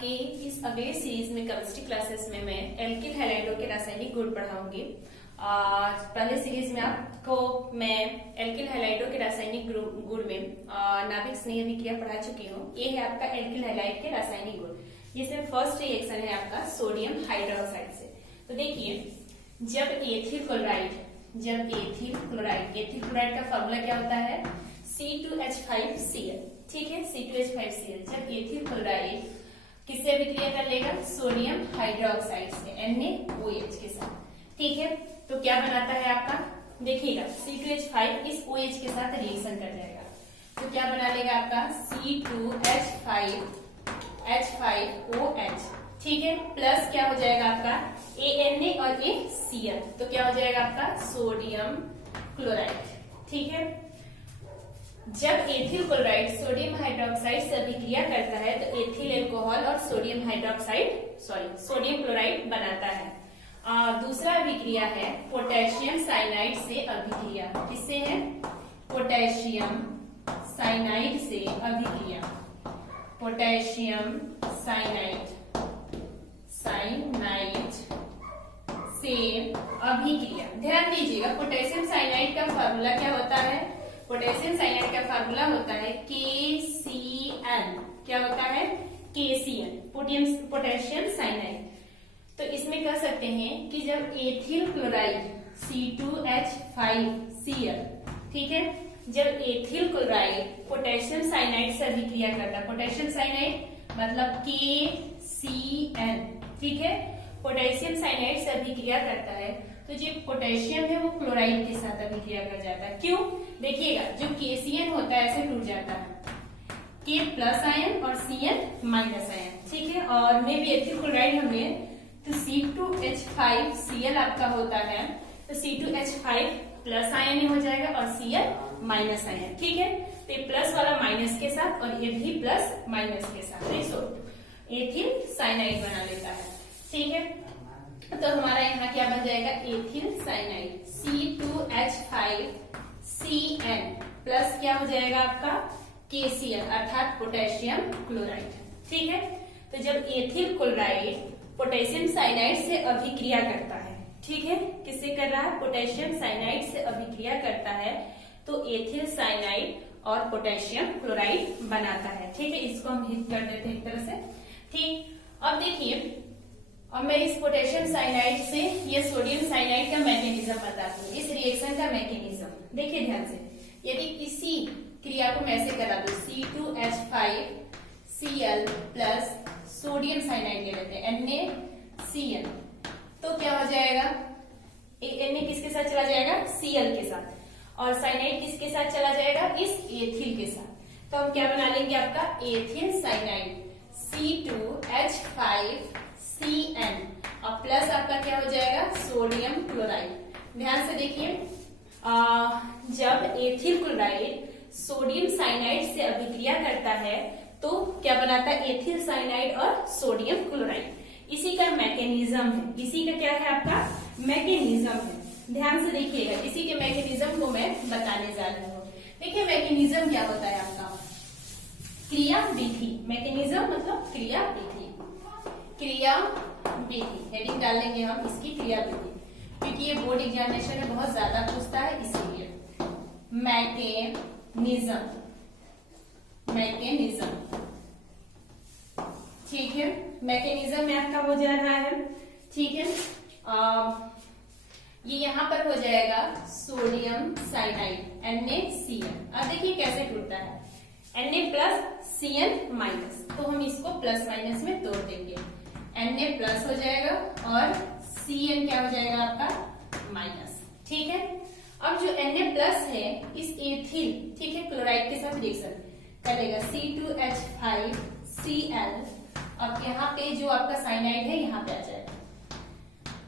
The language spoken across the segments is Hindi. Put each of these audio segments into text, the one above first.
आपकी इस अगले सीरीज में केमिस्ट्री क्लासेस में मैं एल्किल हैलाइडों के रासायनिक गुण पढ़ाऊंगी। पहले सीरीज में आपको मैं एल्किल हैलाइडों के रासायनिक गुण में नाभिक स्नेह अभिक्रिया पढ़ा चुकी हूँ। ये है आपका एल्किल हैलाइड के रासायनिक गुण। जिसमें फर्स्ट रिएक्शन है आपका सोडियम हाइड्रोक्साइड से। तो देखिए, जब एथिल क्लोराइड का फॉर्मूला क्या होता है? C2H5Cl। ठीक है, C2H5Cl। जब एथिल क्लोराइड किससे अभिक्रिया कर लेगा? सोडियम हाइड्रोक्साइड से NaOH के साथ। ठीक है, तो क्या बनाता है आपका? देखिएगा, C2H5 इस OH के साथ रिएक्शन कर जाएगा तो क्या बना लेगा आपका? C2H5OH। ठीक है, प्लस क्या हो जाएगा आपका? Na और Cl। तो क्या हो जाएगा आपका? Sodium chloride. ठीक है, जब एथिल क्लोराइड सोडियम हाइड्रोक्साइड से अभिक्रिया करता है तो एथिल अल्कोहल और सोडियम क्लोराइड बनाता है। दूसरा अभिक्रिया है पोटेशियम साइनाइड से अभिक्रिया। किससे है? पोटेशियम साइनाइड से अभिक्रिया। पोटेशियम साइनाइड से अभिक्रिया। ध्यान दीजिएगा, पोटेशियम साइनाइड का फार्मूला क्या होता है? पोटेशियम साइनाइड का फार्मूला होता है KCl। क्या होता है? KCl, potassium cyanide. तो इसमें कह सकते हैं कि जब एथिल क्लोराइड C2H5Cl, ठीक है, जब एथिल क्लोराइड पोटेशियम साइनाइड से अभिक्रिया करता है, पोटेशियम साइनाइड मतलब KCl, ठीक है, पोटेशियम साइनाइड से अभिक्रिया करता है तो जो पोटेशियम है वो क्लोराइड के साथ अभिक्रिया कर जाता है। क्यों? देखिएगा, जो KCl होता है ऐसे टूट जाता है, K प्लस आयन और Cl माइनस आयन। ठीक है, और में भी एथिल क्लोराइड हमें तो C2H5Cl आपका होता है तो C2H5 प्लस आयन हो जाएगा और Cl माइनस आयन। ठीक है, तो ये प्लस वाला माइनस के साथ और ये भी प्लस माइनस के साथ एथिल साइनाइड बना लेता है। ठीक है, तो हमारा यहाँ क्या बन जाएगा? एथिल साइनाइड C2H5Cl प्लस क्या हो जाएगा आपका? KCl अर्थात पोटेशियम क्लोराइड। ठीक है, तो जब एथिल क्लोराइड पोटेशियम साइनाइड से अभिक्रिया करता है, ठीक है, किससे कर रहा है? पोटेशियम साइनाइड से अभिक्रिया करता है तो एथिल साइनाइड और पोटेशियम क्लोराइड बनाता है। ठीक है, इसको हम हिट कर देते हैं एक तरह से। ठीक, अब देखिए, अब मैं इस पोटेशियम साइनाइड से ये सोडियम साइनाइड का मैकेनिज्म बताती हूँ, इस रिएक्शन का मैकेनिज्म। देखिए ध्यान से, यदि इसी क्रिया को मैं ऐसे करा दूं, C2H5Cl प्लस सोडियम साइनाइड ले लेते हैं NaCl, तो क्या हो जाएगा? Na किसके साथ चला जाएगा? Cl के साथ, और साइनाइड किसके साथ चला जाएगा? इस एथिल के साथ। तो हम क्या बना लेंगे आपका? एथिल साइनाइड C2H5Cl और प्लस आपका क्या हो जाएगा? Sodium chloride. ध्यान से देखिए, जब एथिल क्लोराइड सोडियम साइनाइड से अभिक्रिया करता है तो क्या बनाता है? एथिल साइनाइड और सोडियम क्लोराइड। इसी का मैकेनिज्म है, इसी का क्या है आपका? मैकेनिज्म है। ध्यान से देखिएगा, इसी के मैकेनिज्म को मैं बताने जा रही हूँ। देखिए, मैकेनिज्म क्या होता है आपका? क्रिया विधि। मैकेनिज्म मतलब क्रिया विधि। क्रिया विधि हेडिंग डालेंगे हम इसकी, क्रिया विधि, क्योंकि ये बोर्ड एग्जामिनेशन में बहुत ज्यादा पूछता है, इसीलिए। मैकेनिज्म, ठीक है, मैकेनिज्म में आपका हो जा रहा है। ठीक है, ये यहाँ पर हो जाएगा सोडियम साइनाइड NaCl। अब देखिए कैसे टूटता है, Na प्लस Cl माइनस, तो हम इसको प्लस माइनस में तोड़ देंगे, Na प्लस हो जाएगा और Cl क्या हो जाएगा आपका? माइनस। ठीक है, अब जो Na प्लस है इस एथिल, ठीक है, क्लोराइड के साथ रिएक्शन करेगा C2H5Cl। अब यहाँ पे जो आपका साइनाइड है यहाँ पे आ जाएगा।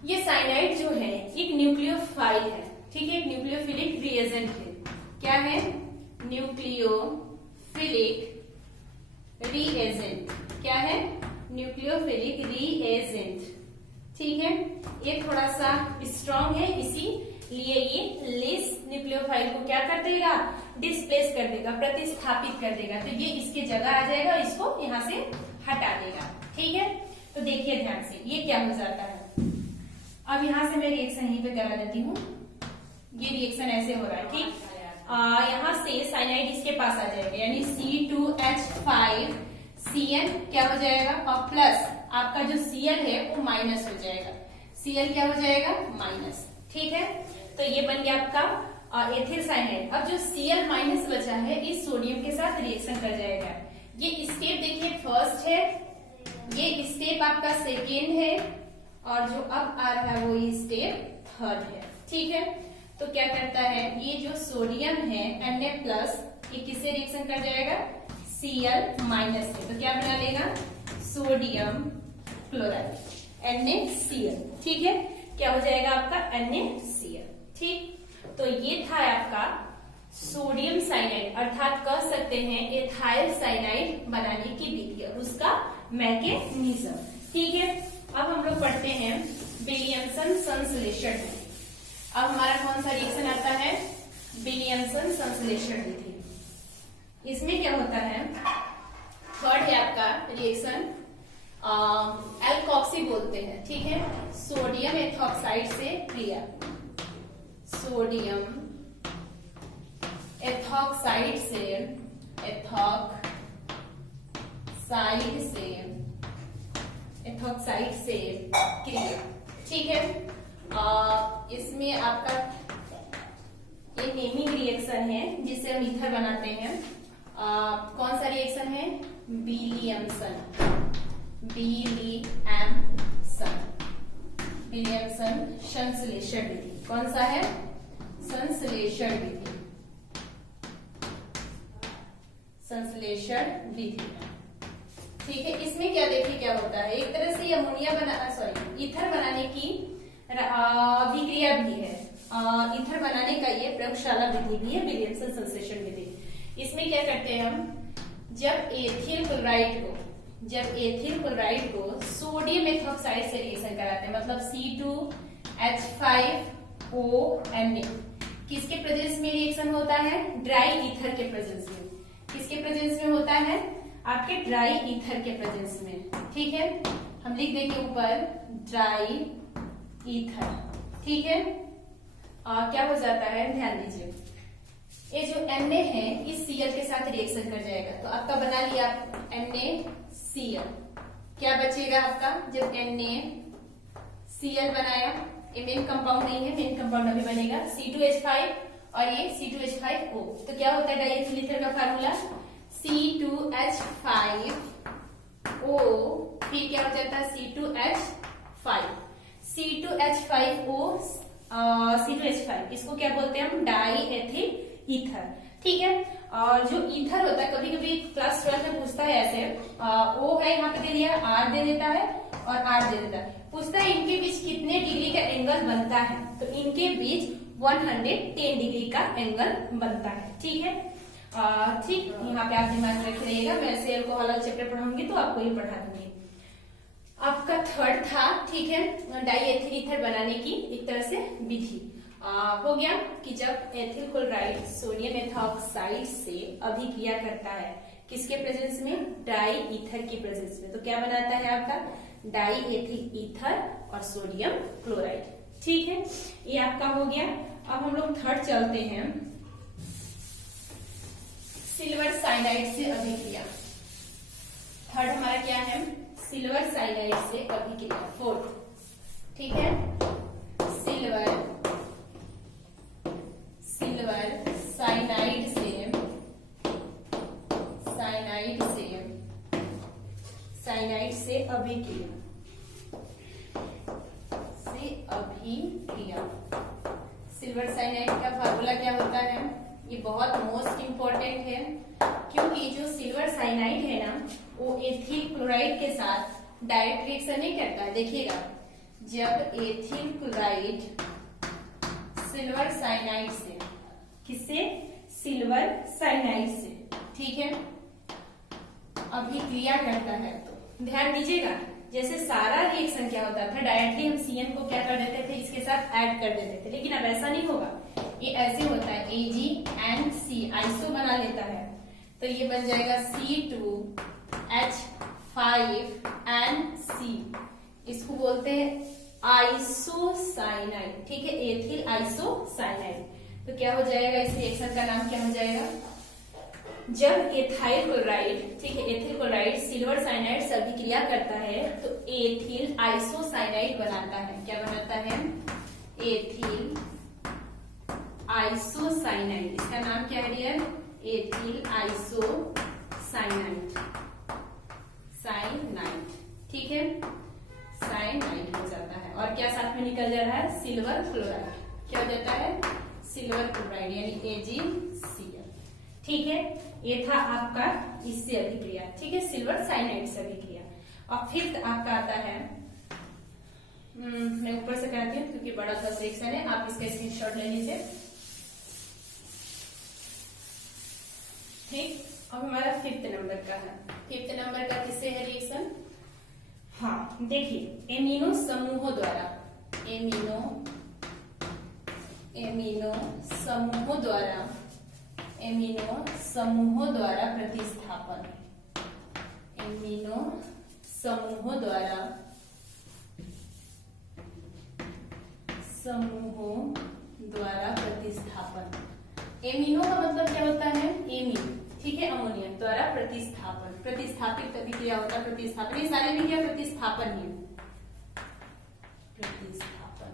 ये साइनाइड जो है एक न्यूक्लियोफाइल है, ठीक है, एक न्यूक्लियोफिलिक रिएजेंट है। क्या है? Nucleophilic reagent. क्या है? Nucleophilic reagent. ठीक है, ये थोड़ा सा स्ट्रॉन्ग है, इसीलिए ये लेस न्यूक्लियोफाइल को क्या कर देगा? डिस्प्लेस कर देगा, प्रतिस्थापित कर देगा, तो ये इसके जगह आ जाएगा और इसको यहाँ से हटा देगा। ठीक है, तो देखिए ध्यान से ये क्या हो जाता है। अब यहाँ से मैं रिएक्शन यहीं पे करा देती हूँ। ये रिएक्शन ऐसे हो रहा है, ठीक। यहाँ से साइनाइड इसके पास आ जाएगा, यानी C2H5 Cn क्या हो जाएगा, और प्लस आपका जो Cl है वो माइनस हो जाएगा। Cl क्या हो जाएगा, माइनस। ठीक है, तो ये बन गया आपका एथिल साइनाइड। अब जो Cl माइनस बचा है इस सोडियम के साथ रिएक्शन कर जाएगा। ये स्टेप देखिए फर्स्ट है, ये स्टेप आपका सेकेंड है, और जो अब आ रहा है वो ये स्टेप थर्ड है। ठीक है, तो क्या करता है, ये जो सोडियम है Na+, ये किससे रिएक्शन कर जाएगा, Cl माइनस से, तो क्या बना लेगा, सोडियम क्लोराइड NaCl। ठीक है, क्या हो जाएगा आपका NaCl। ठीक, तो ये था आपका सोडियम साइनाइड, अर्थात कह सकते हैं एथाइल साइनाइड बनाने की विधि और उसका मैकेनिज्म। ठीक है, अब हम लोग पढ़ते हैं विलियमसन संश्लेषण। अब हमारा कौन सा रिएक्शन आता है, विलियमसन संश्लेषण विधि। इसमें क्या होता है, थर्ड है आपका रिएक्शन, एल्कोक्सी बोलते हैं। ठीक है, सोडियम एथॉक्साइड से क्रिया, सोडियम एथॉक्साइड से क्रिया। ठीक है, इसमें आपका ये नेमिंग रिएक्शन है जिससे हम ईथर बनाते हैं। कौन सा रिएक्शन है, विलियमसन संश्लेषण विधि। कौन सा है, संश्लेषण विधि, संश्लेषण विधि। ठीक है, इसमें क्या देखिए क्या होता है, एक तरह से ईथर बनाने की अभिक्रिया भी है। ईथर बनाने का ये प्रयोगशाला विधि भी है, विलियमसन संश्लेषण विधि। इसमें क्या करते हैं हम, जब एथिल क्लोराइड को सोडियम एथॉक्साइड से रिएक्शन कराते हैं, मतलब C2H5ONa, किसके प्रेजेंस में रिएक्शन होता है, ड्राई ईथर के प्रेजेंस में। किसके प्रेजेंस में होता है, आपके ड्राई ईथर के प्रेजेंस में। ठीक है, हम लिख देंगे ऊपर ड्राई ईथर। ठीक है, क्या हो जाता है, ध्यान दीजिए, ये जो Na है इस Cl के साथ रिएक्शन कर जाएगा, तो आपका बना लिया NaCl। क्या बचेगा आपका, जब NaCl बनाया, ये मेन कंपाउंड नहीं है, मेन कंपाउंड अभी बनेगा C2H5 और ये C2H5O। तो क्या होता है डाइएथिल ईथर का फार्मूला, C2H5O, फिर क्या हो जाता है C2H5, C2H5, इसको क्या बोलते हैं हम, डाइएथिल ईथर। ठीक है, और जो ईथर होता है, कभी कभी क्लास 12 में पूछता है ऐसे, O है यहाँ पे दे दिया, R दे देता है और R दे देता है, पूछता है इनके बीच कितने डिग्री का एंगल बनता है, तो इनके बीच 110 डिग्री का एंगल बनता है। ठीक है, ठीक, यहाँ पे आप दिमाग में रख रहिएगा, मैं ऐसे अल्कोहल चैप्टर पढ़ाऊंगी तो आपको ये पढ़ा दूंगी। आपका थर्ड था, ठीक है, डाइएथिल ईथर बनाने की एक तरह से विधि। हो गया कि जब एथिल क्लोराइड सोडियम एथॉक्साइड से अभिक्रिया करता है, किसके प्रेजेंस में, डाई ईथर के प्रेजेंस में, तो क्या बनाता है आपका डाइएथिल ईथर और सोडियम क्लोराइड। ठीक है, ये आपका हो गया। अब हम लोग थर्ड चलते हैं, सिल्वर साइनाइड से अभिक्रिया। थर्ड हमारा क्या है, सिल्वर साइनाइड से अभिक्रिया, फोर्थ। ठीक है, सिल्वर साइनाइड से अभिक्रिया, सिल्वर साइनाइड का फार्मूला क्या होता है, ये बहुत मोस्ट इंपॉर्टेंट है, क्योंकि जो सिल्वर साइनाइड है ना, वो एथिल क्लोराइड के साथ डायरेक्ट रिएक्शन नहीं करता है। देखिएगा, जब एथिल क्लोराइड सिल्वर साइनाइड से, किससे, सिल्वर साइनाइड से, ठीक है, अभिक्रिया करता है, तो ध्यान दीजिएगा, जैसे सारा रिएक्शन क्या होता था, डायरेक्टली हम Cn को क्या कर देते थे, इसके साथ ऐड कर देते थे, लेकिन अब ऐसा नहीं होगा। ये ऐसे होता है AgNC, आइसो बना लेता है, तो ये बन जाएगा C2H5NC। इसको बोलते हैं आइसोसाइनाइड, ठीक है, एथिल आइसोसाइनाइड। तो क्या हो जाएगा, इस रिएक्शन का नाम क्या हो जाएगा, जब एथाइल क्लोराइड, ठीक है, एथिल क्लोराइड सिल्वर साइनाइड से अभिक्रिया करता है तो एथिल आइसोसाइनाइड बनाता है। क्या बनाता है, एथिल आइसोसाइनाइड। इसका नाम क्या है डियर, एथिल आइसोसाइनाइड, साइनाइड, ठीक है, साइनाइड हो जाता है। और क्या साथ में निकल जा रहा है, सिल्वर क्लोराइड। क्या हो जाता है, सिल्वर क्लोराइड यानी AgCl, ठीक है। ये था आपका इससे अभिक्रिया, ठीक है, सिल्वर साइनाइड से अभिक्रिया। और फिफ्थ आपका आता है, मैं ऊपर से कराती हूँ क्योंकि बड़ा सा सेक्शन है, आप इसका स्क्रीनशॉट ले लीजिए, ठीक। अब हमारा फिफ्थ नंबर का है। फिफ्थ नंबर का किससे है रिएक्शन, हाँ देखिए, एमिनो समूहों द्वारा, एमिनो समूहों द्वारा प्रतिस्थापन, एमिनो समूहों द्वारा प्रतिस्थापन। एमिनो का मतलब क्या होता है, एमीन, ठीक है, अमोनिया द्वारा प्रतिस्थापन, प्रतिस्थापित अभिक्रिया होता है, प्रतिस्थापन, ये सारी अभिक्रिया प्रतिस्थापन ही, प्रतिस्थापन,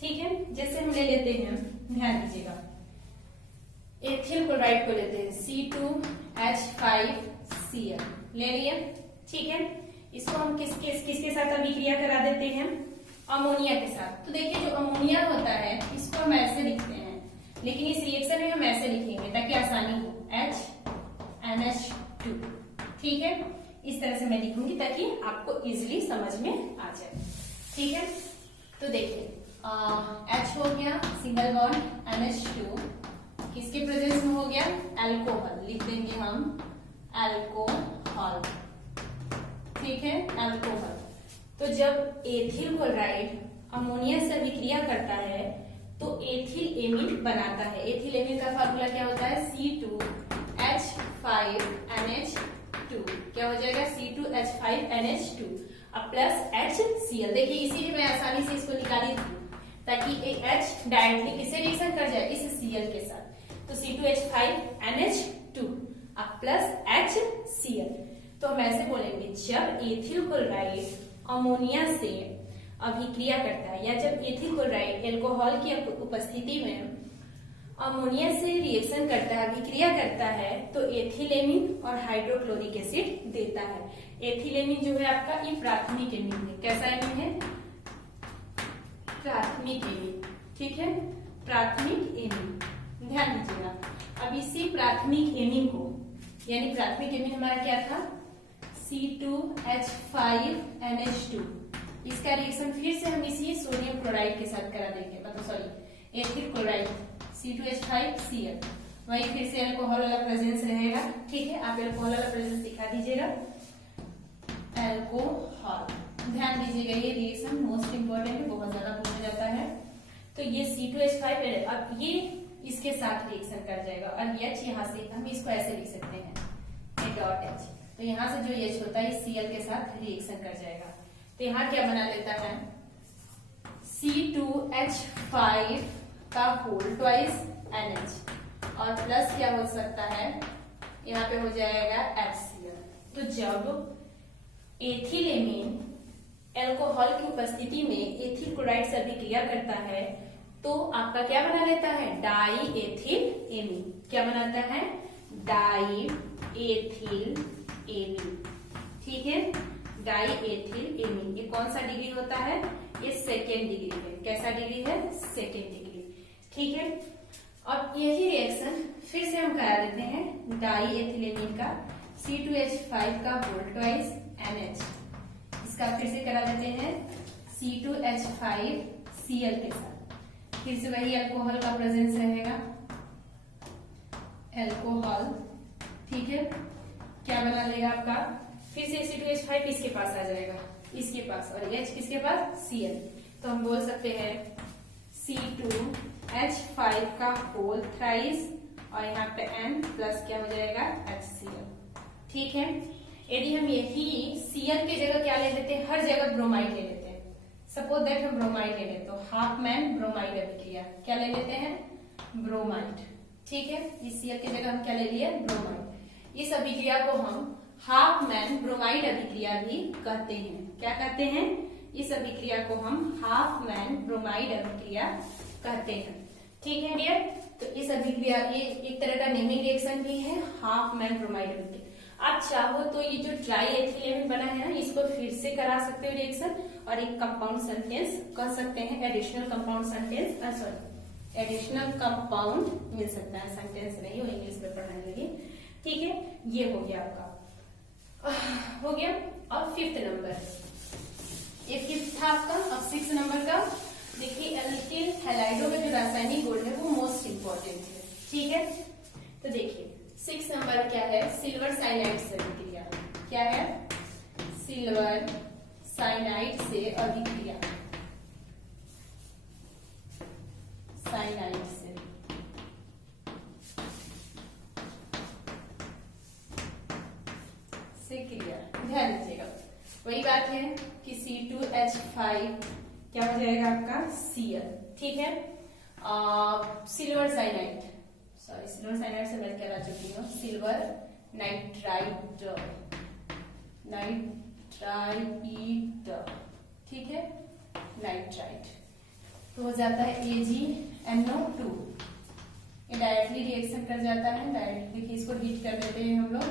ठीक है। जैसे हम ले लेते हैं, ध्यान दीजिएगा, एथिल क्लोराइड को लेते हैं C2H5Cl ले लिए, ठीक है। इसको हम किसके साथ अभिक्रिया करा देते हैं, अमोनिया के साथ। तो देखिए जो अमोनिया होता है इसको हम ऐसे लिखते हैं, लेकिन इस रिएक्शन में हम ऐसे लिखेंगे ताकि आसानी हो, HNH2, ठीक है, इस तरह से मैं लिखूंगी ताकि आपको इजीली समझ में आ जाए, ठीक है। तो देखिए H हो गया सिंगल बॉन्ड, NH2 किसके प्रेजेंस में हो गया, अल्कोहल, लिख देंगे हम अल्कोहल, ठीक है, अल्कोहल। तो जब एथिल क्लोराइड अमोनिया से अभिक्रिया करता है तो एथिल एमीन बनाता है। एथिल एमीन का फार्मूला क्या होता है, C2H5NH2, क्या हो जाएगा, C2H5NH2 अब प्लस HCl। देखिए इसीलिए मैं आसानी से इसको निकाली थी ताकि H डायरेक्टली किससे रिएक्शन कर जाए, इस Cl के साथ। तो C2H5NH2 अब प्लस HCl। तो हम ऐसे बोलेंगे, जब एथिल क्लोराइड अमोनिया से अभिक्रिया करता है या जब एथिल क्लोराइड अल्कोहल की उपस्थिति में अमोनिया से रिएक्शन करता है, अभिक्रिया करता है, तो एथिलेमिन और हाइड्रोक्लोरिक एसिड देता है। एथिलेमिन जो है आपका ये प्राथमिक एमीन है। कैसा एमीन है, प्राथमिक एमीन, ठीक है, प्राथमिक एमीन, ध्यान दीजिएगा। अब इसी प्राथमिक एमीन को, यानी प्राथमिक एमीन हमारा क्या था, C2H5NH2, इसका रिएक्शन फिर से हम इसी सोडियम क्लोराइड के साथ करा देंगे, मतलब सॉरी एथिल क्लोराइड C2H5Cl, वही फिर से अल्कोहल वाला प्रेजेंस रहेगा, ठीक है। आप अल्कोहल वाला प्रेजेंस दिखा दीजिएगा, अल्कोहल, ध्यान दीजिएगा, ये रिएक्शन मोस्ट इंपोर्टेंट है, बहुत ज्यादा पूछा जाता है। तो ये C2H5, अब ये इसके साथ रिएक्शन कर जाएगा और H यहाँ से हम इसको ऐसे लिख सकते हैं .H, तो यहाँ से जो H होता है Cl के साथ रिएक्शन कर जाएगा। तो यहाँ क्या बना लेता है, C2H5 का होल ट्वाइस NH और प्लस क्या हो सकता है, यहाँ पे हो जाएगा HCl। तो जब एथिलेमीन अल्कोहल की उपस्थिति में एथिल क्लोराइड से अभिक्रिया करता है तो आपका क्या बना लेता है, डाई एथिल एमीन। क्या बनाता है, डाई एथिल एमीन, ठीक है, डाई एथिल एमीन। ये कौन सा डिग्री होता है, ये सेकेंड डिग्री है। कैसा डिग्री है, सेकेंड डिग्री, ठीक है। अब यही रिएक्शन फिर से हम करा देते हैं डाई एथिल एमीन का C2H5 का होल ट्वाइस NH, इसका फिर से करा देते हैं C2H5Cl के साथ, फिर से वही अल्कोहल का प्रेजेंस रहेगा, अल्कोहल, ठीक है। क्या बना लेगा आपका, फिर से C2H5 इसके पास आ जाएगा, इसके पास, और H किसके पास, Cl। तो हम बोल सकते हैं C2 H5 का होल थ्राइस और यहाँ पे N प्लस क्या हो जाएगा HCl। ठीक है, यदि हम यही Cl की जगह क्या ले लेते हैं, हर जगह ब्रोमाइड ले लेते हैं। सपोज दैट हम ब्रोमाइड ले लेते तो हाफ मैन ब्रोमाइड अभिक्रिया क्या ले लेते हैं, ब्रोमाइड। ठीक है, इस Cl की जगह हम क्या ले लिए, ब्रोमाइड। इस अभिक्रिया को हम हाफ मैन ब्रोमाइड अभिक्रिया भी कहते हैं। क्या कहते हैं, इस अभिक्रिया को हम हाफ मैन ब्रोमाइड अभिक्रिया कहते हैं। ठीक है डियर, तो इस अभिक्रिया ये एक तरह का नेमिंग रिएक्शन भी है, हाफ मैन ब्रोमाइड अभिक्रिया। आप चाहो तो ये जो ट्राई एथिलीन बना है ना, इसको फिर से करा सकते हो रिएक्शन और एक कंपाउंड सेंटेंस कह सकते हैं, additional compound sentence, sorry additional compound मिल सकता है, सेंटेंस नहीं, वो इंग्लिश में पढ़ाने लगी। ठीक है, ये हो गया आपका, हो गया। अब फिफ्थ नंबर, ये फिफ्थ था आपका। अब सिक्स नंबर का देखिए, एल्किल हैलाइडों में जो रासायनिक गुण है वो मोस्ट इंपॉर्टेंट है। ठीक है, तो देखिए सिक्स नंबर क्या है, सिल्वर साइनाइड से अभिक्रिया। क्या है, सिल्वर साइनाइड से अभिक्रिया, साइनाइड से क्रिया। ध्यान दीजिएगा, वही बात है कि C2H5 क्या हो जाएगा आपका Cl। ठीक है, silver cyanide, sorry silver cyanide से मैं क्या ला चुकी हूँ, सिल्वर नाइट्राइड, नाइट्राइड। ठीक है, नाइट्राइड तो हो जाता है AgNO2। ये डायरेक्टली रिएक्शन कर जाता है, डायरेक्टली। देखिए इसको हीट कर देते हैं हम लोग,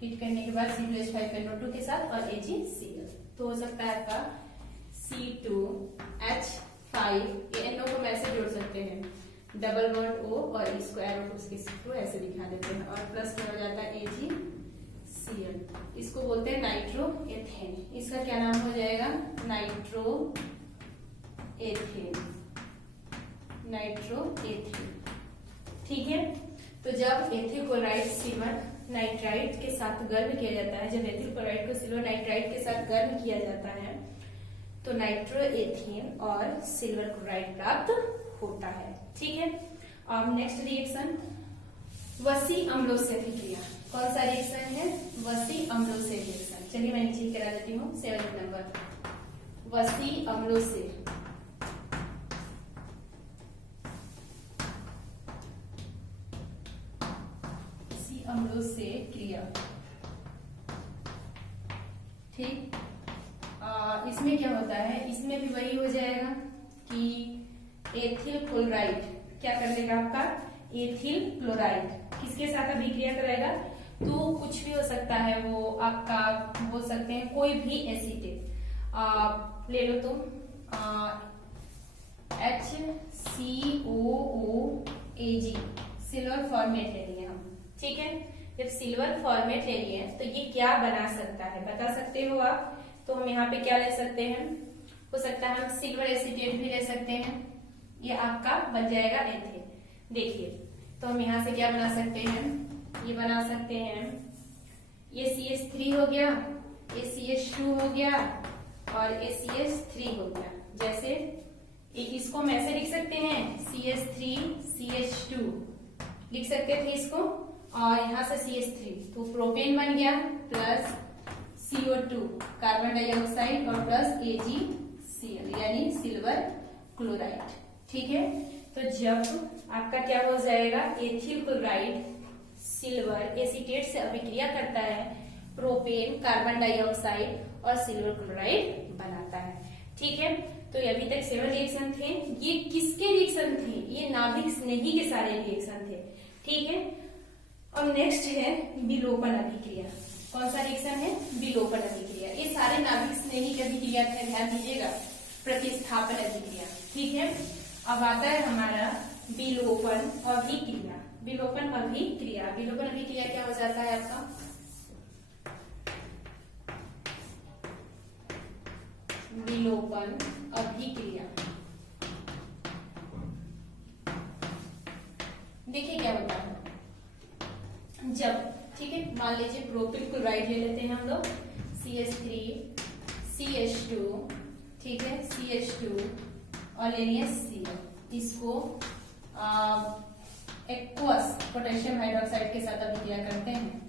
हीट करने के बाद C2H5NO2 के साथ और AgCl, तो हो सकता है आपका C2H5, ये NO को ऐसे जोड़ सकते हैं, डबल बॉन्ड O और इसको एरो उसके थ्रू ऐसे दिखा देते हैं और प्लस में हो जाता है AgCl। इसको बोलते हैं नाइट्रो एथेन, इसका क्या नाम हो जाएगा, नाइट्रो एथेन, नाइट्रो एथेन। ठीक है, तो जब एथिल क्लोराइड सिल्वर नाइट्राइड के साथ गर्म किया जाता है, जब एथिल क्लोराइड को सिल्वर नाइट्राइड के साथ गर्म किया जाता है तो नाइट्रो एथेन और सिल्वर क्लोराइड प्राप्त होता है। ठीक है, अब नेक्स्ट रिएक्शन वसी अम्लों से अभिक्रिया। कौन सा रिएक्शन है, वसी अम्लों से रिएक्शन। चलिए मैं नीचे करा देती हूँ, 7 नंबर, वसी अम्लों से अम्लों से क्रिया। ठीक, इसमें क्या होता है, इसमें भी वही हो जाएगा कि एथिल क्लोराइड क्या कर देगा आपका, एथिल क्लोराइड किसके साथ अभिक्रिया कराएगा, तो कुछ भी हो सकता है, वो आपका बोल सकते हैं कोई भी एसिटेट ले लो तुम, HCOOAg सिल्वर फॉर्मेट ले लिए हम। ठीक है, जब सिल्वर फॉर्मेट ले लिए तो ये क्या बना सकता है, बता सकते हो आप। तो हम यहाँ पे क्या ले सकते हैं, हो सकता है हम सिल्वर एसिटेट भी ले सकते हैं, ये आपका बन जाएगा एथिल। देखिए तो हम यहाँ से क्या बना सकते हैं, ये बना सकते हैं, ये CH3 हो गया, ये CH2 हो गया और ये CH3 हो गया। जैसे इसको हम ऐसे लिख सकते हैं, CH3 CH2 लिख सकते थे इसको, और यहाँ से CH3 तो प्रोपेन बन गया प्लस CO2 कार्बन डाइऑक्साइड और प्लस AgCl यानी सिल्वर क्लोराइड। ठीक है, तो जब आपका क्या हो जाएगा, एथिल क्लोराइड सिल्वर एसिटेट से अभिक्रिया करता है, प्रोपेन कार्बन डाइऑक्साइड और सिल्वर क्लोराइड बनाता है। ठीक है, तो ये अभी तक 7 रिएक्शन थे। ये किसके रिएक्शन थे, ये नाभिक स्नेही के सारे रिएक्शन थे। ठीक है, अब नेक्स्ट है विलोपन अभिक्रिया। कौन सा रिएक्शन है, विलोपन अभिक्रिया। ये सारे नाभिक स्नेही की अभिक्रिया थे, ध्यान दीजिएगा, प्रतिस्थापन अभिक्रिया। ठीक है, अब आता है हमारा विलोपन अभिक्रिया। विलोपन अभिक्रिया, विलोपन अभिक्रिया क्या हो जाता है आपका, विलोपन अभिक्रिया। देखिए क्या होता है, जब ठीक है मान लीजिए प्रोपिल क्लोराइड ले लेते हैं हम लोग, CH3 CH2, ठीक है CH2 और ले लिए Cl, इसको एक्वस पोटेशियम हाइड्रोक्साइड के साथ अभिक्रिया करते हैं,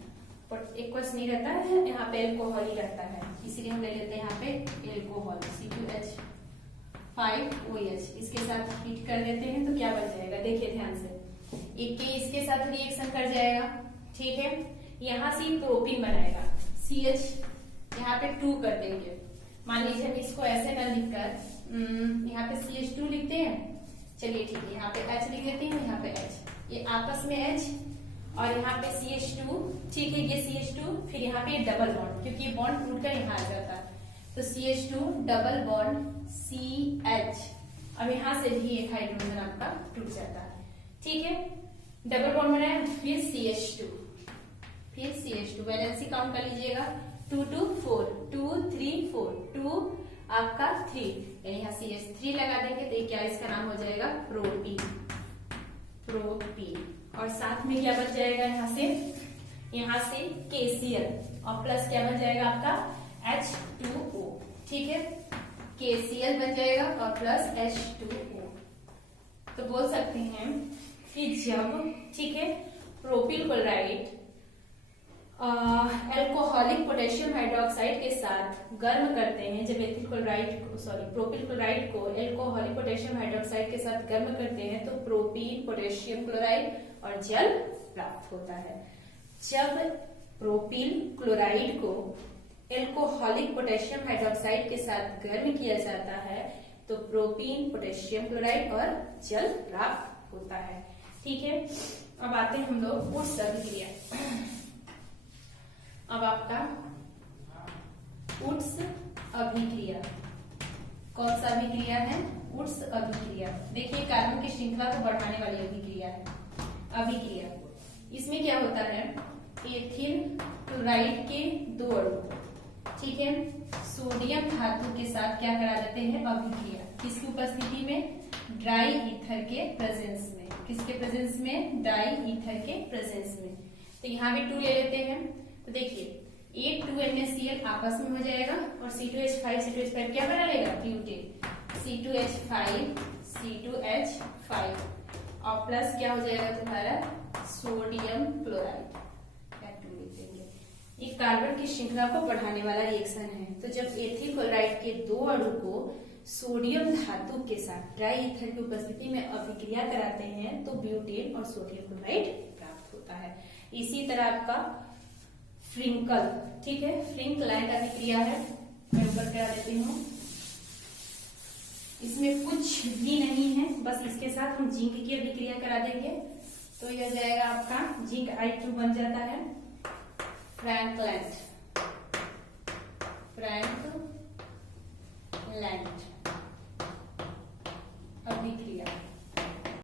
एक्वस नहीं रहता है, यहाँ पे एल्कोहल ही रहता है, इसीलिए हम ले लेते हैं यहाँ पे एल्कोहल C2H5OH। इसके साथ हीट कर देते हैं तो क्या बन जाएगा, देखिए ध्यान से, एक के इसके साथ रिएक्शन कर जाएगा, ठीक है। यहाँ से प्रोपीन बनाएगा, CH यहाँ पे 2 कर देंगे। मान लीजिए हम इसको ऐसे न लिखकर यहाँ पे CH2 लिखते हैं, चलिए ठीक है, यहाँ पे H लिख देते हैं, यहाँ पे H, ये आपस में H और यहाँ पे CH2, ठीक है, ये CH2, फिर यहाँ पे डबल बॉन्ड, क्योंकि ये बॉन्ड टूट कर यहाँ आ जाता है, तो CH2 डबल बॉन्ड CH, अब यहाँ से भी एक हाइड्रोजन आपका टूट जाता है, ठीक है, डबल बॉन्ड बनाया, फिर CH2, फिर CH2, वैलेंसी काउंट कर लीजिएगा, 2 2 4, 2 3 4, 2 आपका 3, यानी यहाँ CH3 लगा देंगे तो क्या इसका नाम हो जाएगा प्रोपीन, प्रोपीन। और साथ में क्या बच जाएगा, यहाँ से KCl और प्लस क्या बन जाएगा आपका H2O, ठीक है, KCl बन जाएगा और प्लस H2O। तो बोल सकते हैं कि जब, ठीक है, propyl chloride alcoholic potassium hydroxide के साथ गर्म करते हैं, जब एथिल क्लोराइड प्रोपिल क्लोराइड को एल्कोहलिक पोटेशियम हाइड्रोक्साइड के साथ गर्म करते हैं तो प्रोपीन, पोटेशियम क्लोराइड और जल प्राप्त होता है। जब प्रोपिल क्लोराइड को एल्कोहलिक पोटेशियम हाइड्रोक्साइड के साथ गर्म किया जाता है तो प्रोपीन, पोटेशियम क्लोराइड और जल प्राप्त होता है, ठीक है। अब आते हैं हम लोग उस अभिक्रिया, अब आपका उट्स अभिक्रिया, कौन सा अभिक्रिया है, उट्स अभिक्रिया। देखिए कार्बन की श्रृंखला को बढ़ाने वाली अभिक्रिया है, अभिक्रिया। इसमें क्या होता है, एथिल क्लोराइड के 2 अणु, ठीक है, सोडियम धातु के साथ क्या करा देते हैं अभिक्रिया, किसकी उपस्थिति में, ड्राई ईथर के प्रेजेंस में, किसके प्रेजेंस में, ड्राई ईथर के प्रेजेंस में। तो यहाँ पे 2 ले लेते हैं, तो देखिए 8,2NaCl आपस में हो जाएगा और C2H5 क्या बना लेगा, ब्यूटेन, C2H5 और प्लस क्या हो जाएगा तुम्हारा सोडियम क्लोराइड, ये कार्बन की श्रृंखला को बढ़ाने वाला रिएक्शन है। तो जब एथिल क्लोराइड के 2 अणु को सोडियम धातु के साथ ड्राई ईथर की उपस्थिति में अभिक्रिया कराते हैं तो ब्यूटेन और सोडियम क्लोराइड प्राप्त होता है। इसी तरह आपका फ्रिंकल, ठीक है, फ्रिंकलैंड अभिक्रिया है, मैं ऊपर करा देती हूँ, इसमें कुछ भी नहीं है, बस इसके साथ हम जिंक की अभिक्रिया करा देंगे तो यह हो जाएगा आपका जिंक I2 बन जाता है फ्रैंकलैंड, फ्रैंकलैंड,